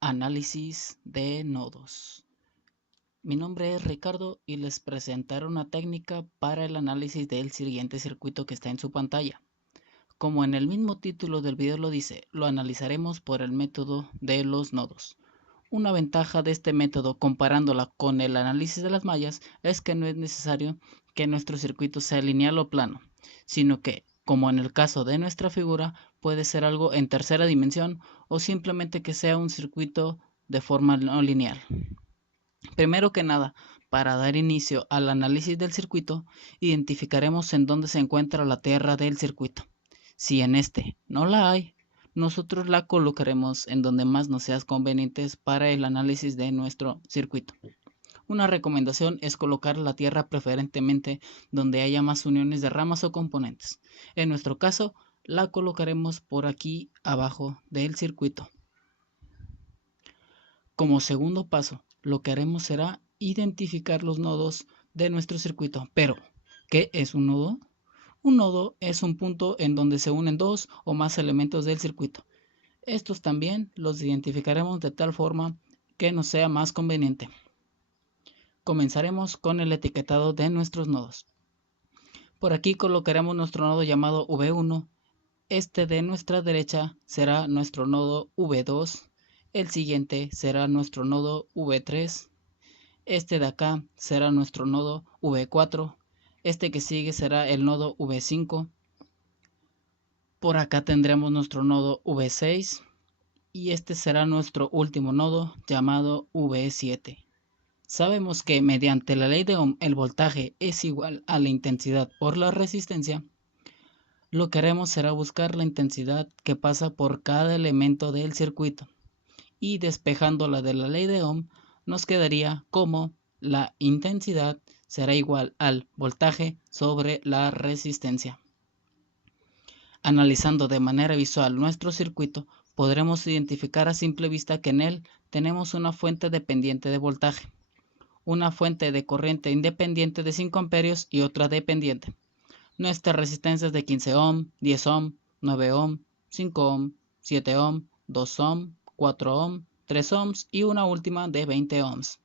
Análisis de nodos. Mi nombre es Ricardo y les presentaré una técnica para el análisis del siguiente circuito que está en su pantalla. Como en el mismo título del video lo dice, lo analizaremos por el método de los nodos. Una ventaja de este método comparándola con el análisis de las mallas es que no es necesario que nuestro circuito sea lineal o plano, sino que, como en el caso de nuestra figura, puede ser algo en tercera dimensión o simplemente que sea un circuito de forma no lineal. Primero que nada, para dar inicio al análisis del circuito, identificaremos en dónde se encuentra la tierra del circuito. Si en este no la hay, nosotros la colocaremos en donde más nos sea conveniente para el análisis de nuestro circuito. Una recomendación es colocar la tierra preferentemente donde haya más uniones de ramas o componentes. En nuestro caso, la colocaremos por aquí abajo del circuito. Como segundo paso, lo que haremos será identificar los nodos de nuestro circuito. Pero, ¿qué es un nodo? Un nodo es un punto en donde se unen dos o más elementos del circuito. Estos también los identificaremos de tal forma que nos sea más conveniente. Comenzaremos con el etiquetado de nuestros nodos. Por aquí colocaremos nuestro nodo llamado V1. Este de nuestra derecha será nuestro nodo V2. El siguiente será nuestro nodo V3. Este de acá será nuestro nodo V4. Este que sigue será el nodo V5. Por acá tendremos nuestro nodo V6. Y este será nuestro último nodo llamado V7. Sabemos que mediante la ley de Ohm el voltaje es igual a la intensidad por la resistencia. Lo que haremos será buscar la intensidad que pasa por cada elemento del circuito y despejándola de la ley de Ohm nos quedaría como la intensidad será igual al voltaje sobre la resistencia. Analizando de manera visual nuestro circuito, podremos identificar a simple vista que en él tenemos una fuente dependiente de voltaje, una fuente de corriente independiente de 5 amperios y otra dependiente. Nuestras resistencias de 15 ohm, 10 ohm, 9 ohm, 5 ohm, 7 ohm, 2 ohm, 4 ohm, 3 ohms y una última de 20 ohms.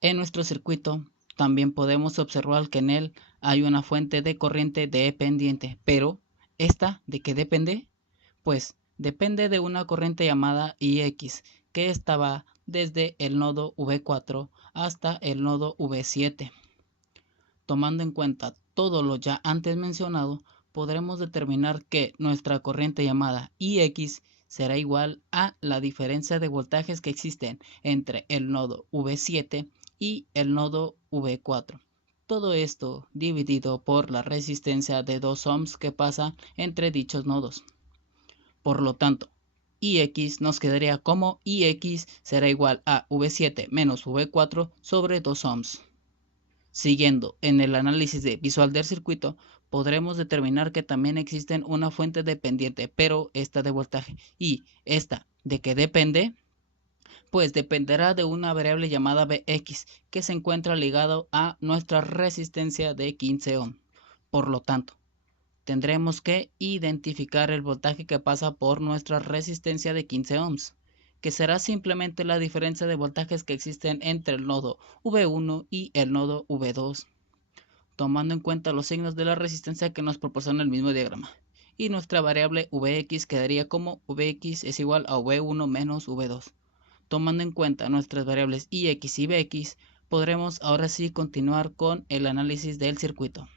En nuestro circuito también podemos observar que en él hay una fuente de corriente dependiente, pero ¿esta de qué depende? Pues depende de una corriente llamada Ix, que estaba desde el nodo V4 hasta el nodo V7. Tomando en cuenta todo lo ya antes mencionado, podremos determinar que nuestra corriente llamada Ix será igual a la diferencia de voltajes que existen entre el nodo V7 y el nodo V4. Todo esto dividido por la resistencia de 2 ohms que pasa entre dichos nodos. Por lo tanto, Ix nos quedaría como Ix será igual a V7 menos V4 sobre 2 ohms. Siguiendo en el análisis visual del circuito, podremos determinar que también existe una fuente dependiente, pero esta de voltaje. ¿Y esta de qué depende? Pues dependerá de una variable llamada Vx, que se encuentra ligado a nuestra resistencia de 15 ohm. Por lo tanto, tendremos que identificar el voltaje que pasa por nuestra resistencia de 15 ohms, que será simplemente la diferencia de voltajes que existen entre el nodo V1 y el nodo V2, tomando en cuenta los signos de la resistencia que nos proporciona el mismo diagrama. Y nuestra variable Vx quedaría como Vx es igual a V1 menos V2. Tomando en cuenta nuestras variables Ix y Bx, podremos ahora sí continuar con el análisis del circuito.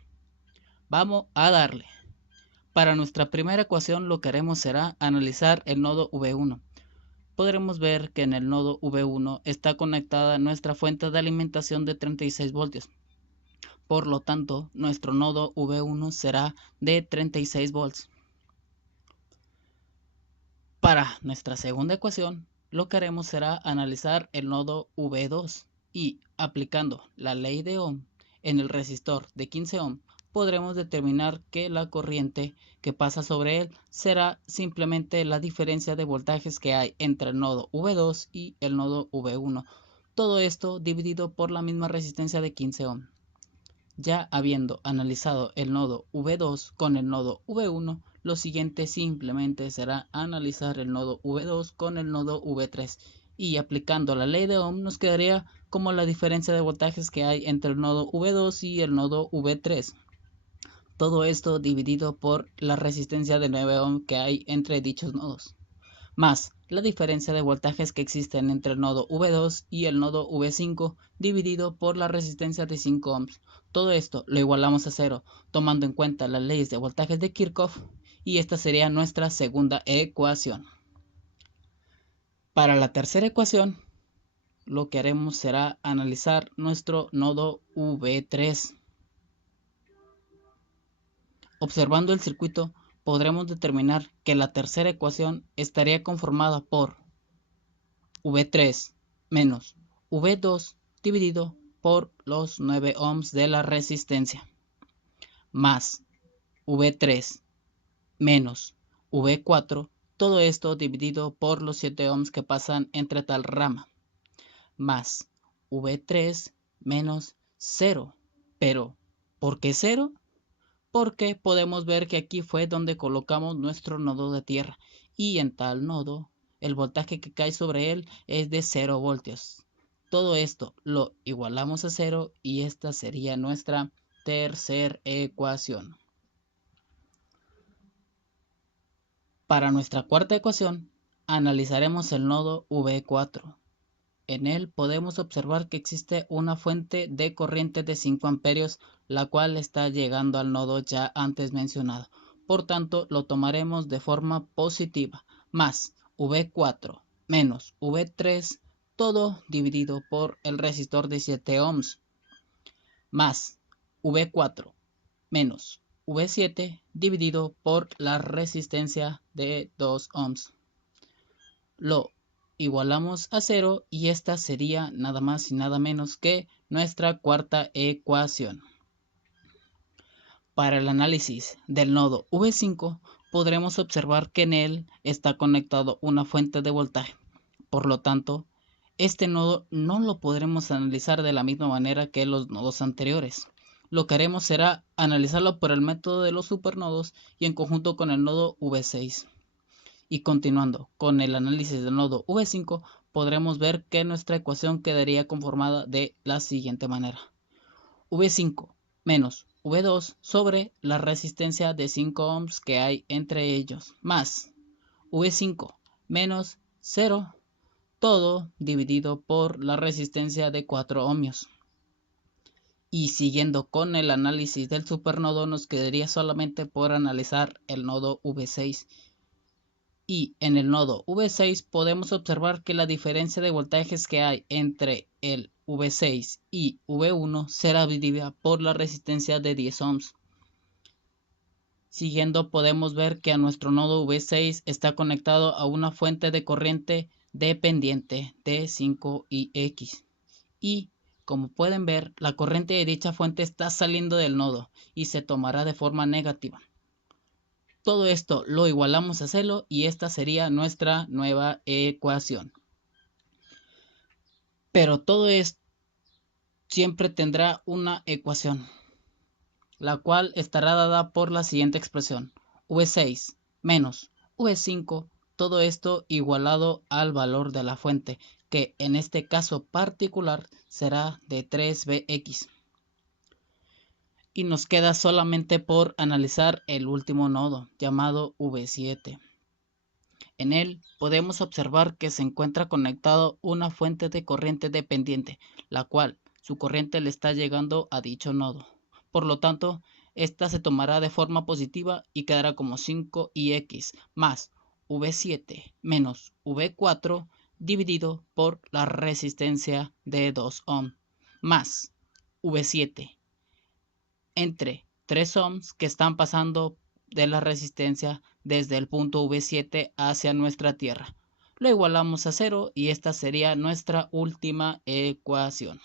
Vamos a darle. Para nuestra primera ecuación lo que haremos será analizar el nodo V1. Podremos ver que en el nodo V1 está conectada nuestra fuente de alimentación de 36 voltios. Por lo tanto, nuestro nodo V1 será de 36 volts. Para nuestra segunda ecuación, lo que haremos será analizar el nodo V2 y aplicando la ley de Ohm en el resistor de 15 ohm, podremos determinar que la corriente que pasa sobre él será simplemente la diferencia de voltajes que hay entre el nodo V2 y el nodo V1. Todo esto dividido por la misma resistencia de 15 ohm. Ya habiendo analizado el nodo V2 con el nodo V1, lo siguiente simplemente será analizar el nodo V2 con el nodo V3 y aplicando la ley de Ohm nos quedaría como la diferencia de voltajes que hay entre el nodo V2 y el nodo V3. Todo esto dividido por la resistencia de 9 ohm que hay entre dichos nodos, más la diferencia de voltajes que existen entre el nodo V2 y el nodo V5 dividido por la resistencia de 5 ohms. Todo esto lo igualamos a cero, tomando en cuenta las leyes de voltajes de Kirchhoff, y esta sería nuestra segunda ecuación. Para la tercera ecuación, lo que haremos será analizar nuestro nodo V3. Observando el circuito, podremos determinar que la tercera ecuación estaría conformada por V3 menos V2 dividido por los 9 ohms de la resistencia, más V3 menos V4, todo esto dividido por los 7 ohms que pasan entre tal rama, más V3 menos 0. Pero, ¿por qué 0? Porque podemos ver que aquí fue donde colocamos nuestro nodo de tierra, y en tal nodo el voltaje que cae sobre él es de 0 voltios. Todo esto lo igualamos a 0 y esta sería nuestra tercera ecuación. Para nuestra cuarta ecuación analizaremos el nodo V4. En él podemos observar que existe una fuente de corriente de 5 amperios, la cual está llegando al nodo ya antes mencionado. Por tanto, lo tomaremos de forma positiva, más V4 menos V3, todo dividido por el resistor de 7 ohms, más V4 menos V7 dividido por la resistencia de 2 ohms. Lo igualamos a 0 y esta sería nada más y nada menos que nuestra cuarta ecuación. Para el análisis del nodo V5 podremos observar que en él está conectado una fuente de voltaje. Por lo tanto, este nodo no lo podremos analizar de la misma manera que los nodos anteriores. Lo que haremos será analizarlo por el método de los supernodos y en conjunto con el nodo V6. Y continuando con el análisis del nodo V5, podremos ver que nuestra ecuación quedaría conformada de la siguiente manera. V5 menos V2 sobre la resistencia de 5 ohms que hay entre ellos, más V5 menos 0, todo dividido por la resistencia de 4 ohmios. Y siguiendo con el análisis del supernodo, nos quedaría solamente por analizar el nodo V6. Y en el nodo V6 podemos observar que la diferencia de voltajes que hay entre el V6 y V1 será dividida por la resistencia de 10 ohms. Siguiendo podemos ver que a nuestro nodo V6 está conectado a una fuente de corriente dependiente de 5ix. Y como pueden ver, la corriente de dicha fuente está saliendo del nodo y se tomará de forma negativa. Todo esto lo igualamos a 0 y esta sería nuestra nueva ecuación. Pero todo esto siempre tendrá una ecuación, la cual estará dada por la siguiente expresión: V6 menos V5, todo esto igualado al valor de la fuente, que en este caso particular será de 3Bx. Y nos queda solamente por analizar el último nodo, llamado V7. En él podemos observar que se encuentra conectado una fuente de corriente dependiente, la cual su corriente le está llegando a dicho nodo. Por lo tanto, esta se tomará de forma positiva y quedará como 5ix más V7 menos V4 dividido por la resistencia de 2 ohm más V7 entre 3 ohms que están pasando de la resistencia desde el punto V7 hacia nuestra Tierra. Lo igualamos a 0 y esta sería nuestra última ecuación.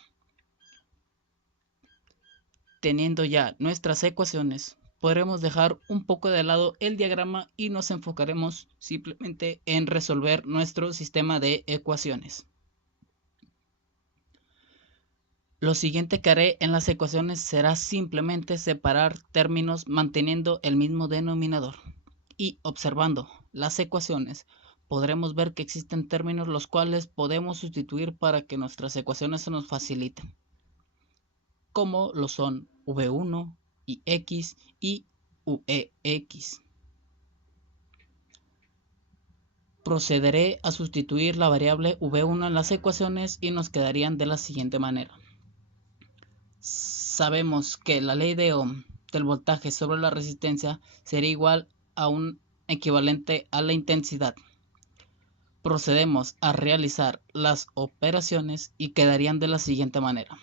Teniendo ya nuestras ecuaciones, podremos dejar un poco de lado el diagrama y nos enfocaremos simplemente en resolver nuestro sistema de ecuaciones. Lo siguiente que haré en las ecuaciones será simplemente separar términos manteniendo el mismo denominador. Y observando las ecuaciones, podremos ver que existen términos los cuales podemos sustituir para que nuestras ecuaciones se nos faciliten, como lo son v1 y x y uex. Procederé a sustituir la variable v1 en las ecuaciones y nos quedarían de la siguiente manera. Sabemos que la ley de Ohm del voltaje sobre la resistencia sería igual a un equivalente a la intensidad. Procedemos a realizar las operaciones y quedarían de la siguiente manera.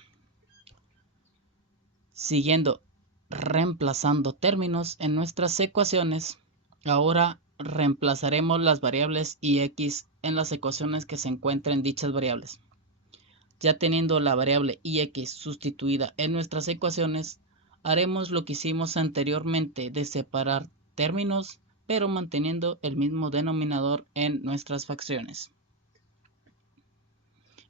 Siguiendo reemplazando términos en nuestras ecuaciones, ahora reemplazaremos las variables y x en las ecuaciones que se encuentren en dichas variables. Ya teniendo la variable ix sustituida en nuestras ecuaciones, haremos lo que hicimos anteriormente de separar términos, pero manteniendo el mismo denominador en nuestras fracciones.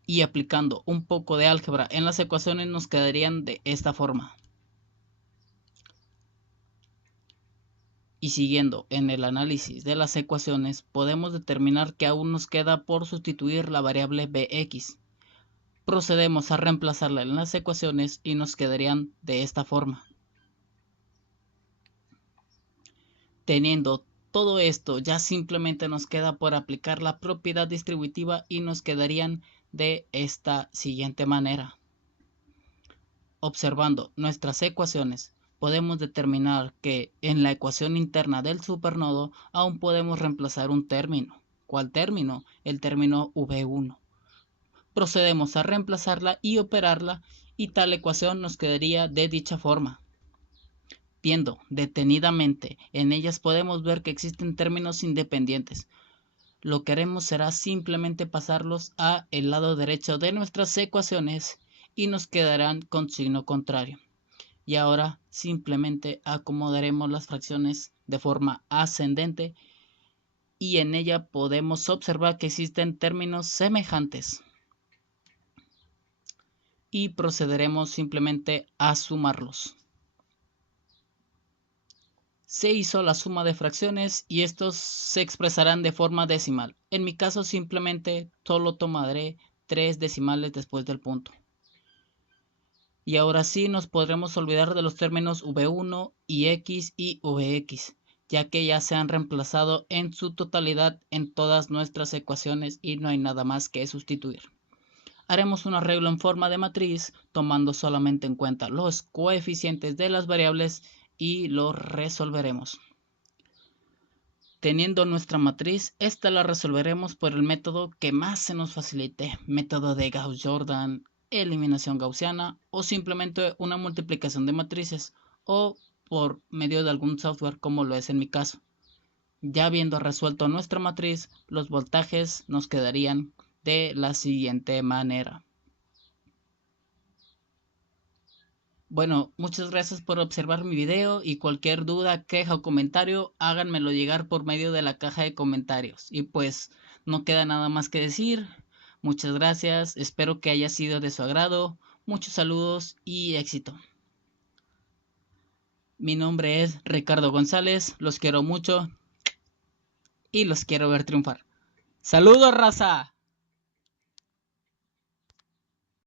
Y aplicando un poco de álgebra en las ecuaciones nos quedarían de esta forma. Y siguiendo en el análisis de las ecuaciones, podemos determinar que aún nos queda por sustituir la variable bx. Procedemos a reemplazarla en las ecuaciones y nos quedarían de esta forma. Teniendo todo esto, ya simplemente nos queda por aplicar la propiedad distributiva y nos quedarían de esta siguiente manera. Observando nuestras ecuaciones, podemos determinar que en la ecuación interna del supernodo aún podemos reemplazar un término. ¿Cuál término? El término v1. Procedemos a reemplazarla y operarla y tal ecuación nos quedaría de dicha forma. Viendo detenidamente en ellas podemos ver que existen términos independientes. Lo que haremos será simplemente pasarlos a el lado derecho de nuestras ecuaciones y nos quedarán con signo contrario. Y ahora simplemente acomodaremos las fracciones de forma ascendente y en ella podemos observar que existen términos semejantes. Y procederemos simplemente a sumarlos. Se hizo la suma de fracciones y estos se expresarán de forma decimal. En mi caso simplemente solo tomaré 3 decimales después del punto. Y ahora sí nos podremos olvidar de los términos v1 y x y vx, ya que ya se han reemplazado en su totalidad en todas nuestras ecuaciones y no hay nada más que sustituir. Haremos un arreglo en forma de matriz, tomando solamente en cuenta los coeficientes de las variables y lo resolveremos. Teniendo nuestra matriz, esta la resolveremos por el método que más se nos facilite, método de Gauss-Jordan, eliminación gaussiana o simplemente una multiplicación de matrices o por medio de algún software como lo es en mi caso. Ya habiendo resuelto nuestra matriz, los voltajes nos quedarían de la siguiente manera. Bueno, muchas gracias por observar mi video y cualquier duda, queja o comentario, háganmelo llegar por medio de la caja de comentarios. Y pues no queda nada más que decir. Muchas gracias, espero que haya sido de su agrado. Muchos saludos y éxito. Mi nombre es Ricardo González, los quiero mucho y los quiero ver triunfar. ¡Saludos, raza!